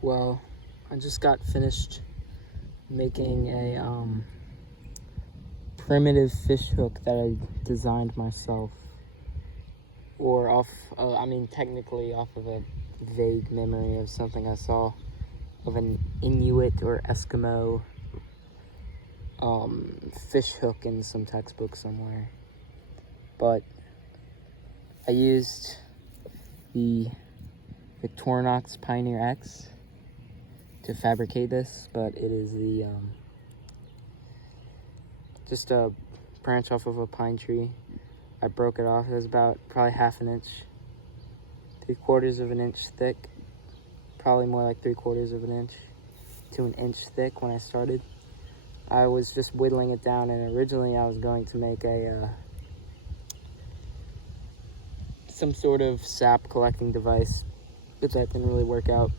Well, I just got finished making a primitive fish hook that I designed myself, or technically off of a vague memory of something I saw of an Inuit or Eskimo fish hook in some textbook somewhere. But I used the Victorinox Farmer X to fabricate this, but it is the just a branch off of a pine tree. I broke it off. It was about probably half an inch, 3/4 of an inch thick, probably more like 3/4 of an inch to an inch thick when I started. I was just whittling it down, and originally I was going to make a some sort of sap collecting device, but that didn't really work out.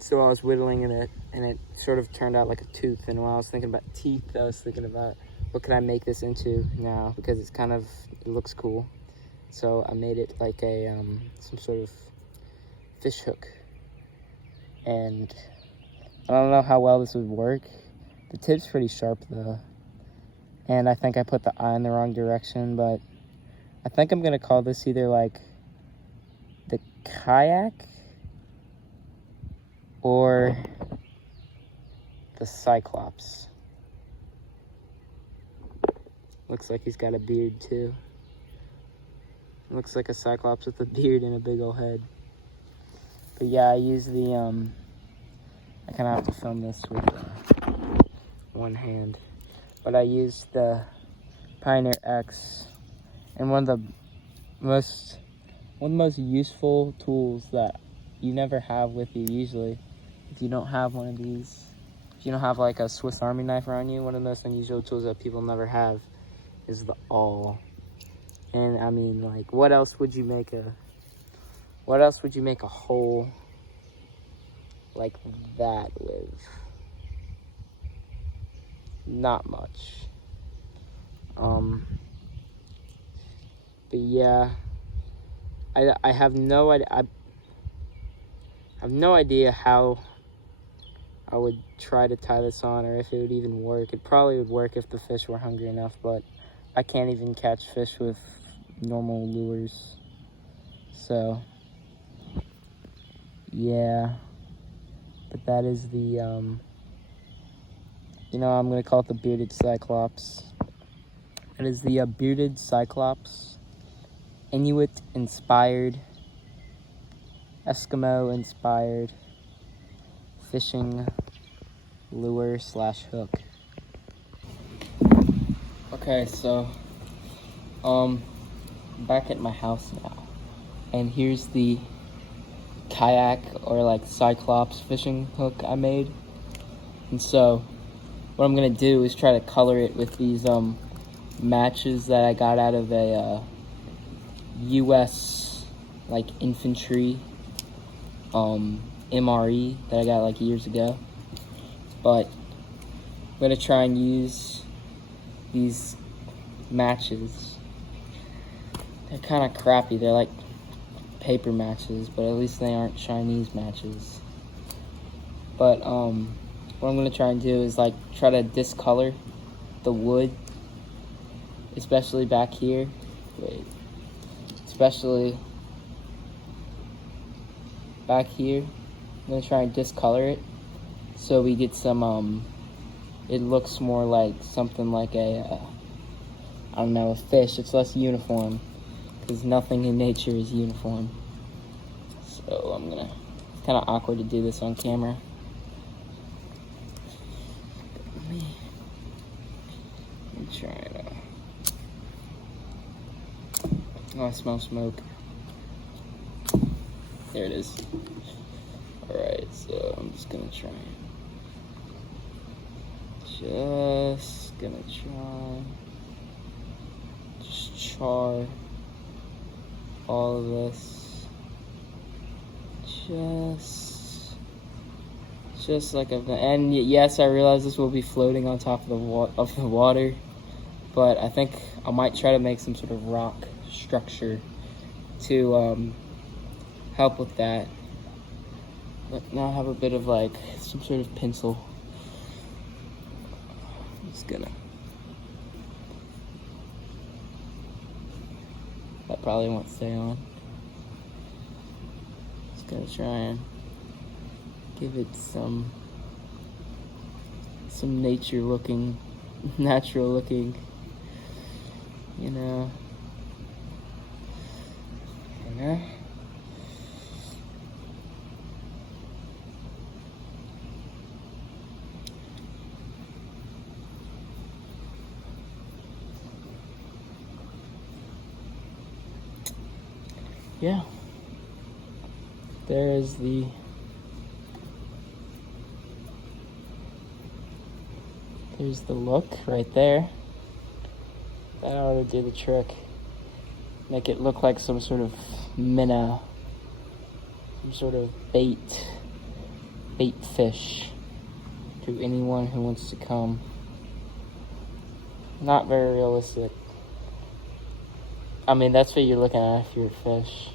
So I was whittling in it, and it sort of turned out like a tooth. And while I was thinking about teeth, I was thinking about what could I make this into now, because it looks cool. So I made it like a some sort of fish hook. And I don't know how well this would work. The tip's pretty sharp though, and I think I put the eye in the wrong direction, but I think I'm gonna call this either like the kayak or the Cyclops. Looks like he's got a beard too. Looks like a Cyclops with a beard and a big old head. But yeah, I use the I kind of have to film this with one hand, but I used the Pioneer X, and one of the most useful tools that you never have with you usually. If you don't have one of these, if you don't have like a Swiss Army knife around you, one of the most unusual tools that people never have is the awl. And I mean, like, what else would you make a hole like that with? Not much. But yeah, I have no idea. I have no idea how I would try to tie this on, or if it would even work. It probably would work if the fish were hungry enough, but I can't even catch fish with normal lures. So yeah, but that is the I'm gonna call it the bearded Cyclops. It is the bearded Cyclops, Inuit inspired, Eskimo inspired fishing lure / hook. Okay, so back at my house now, and here's the kayak or like Cyclops fishing hook I made. And so what I'm gonna do is try to color it with these matches that I got out of a US like infantry MRE that I got like years ago. But I'm gonna try and use these matches. They're kind of crappy. They're like paper matches, but at least they aren't Chinese matches. But what I'm gonna try and do is like try to discolor the wood, especially back here. Especially back here. I'm gonna try and discolor it so we get some it looks more like something like a I don't know, a fish. It's less uniform, because nothing in nature is uniform. So it's kind of awkward to do this on camera. Let me try it. Oh, I smell smoke. There it is. Alright, so I'm just gonna try. Just char all of this. Just like and yes, I realize this will be floating on top of the water, but I think I might try to make some sort of rock structure to help with that. But now I have a bit of like some sort of pencil. I'm just gonna. That probably won't stay on. Just gonna try and give it some nature looking, natural looking, you know. Yeah. Yeah. There's the look right there. That ought to do the trick. Make it look like some sort of minnow, some sort of bait fish to anyone who wants to come. Not very realistic. I mean, that's what you're looking at if you're a fish.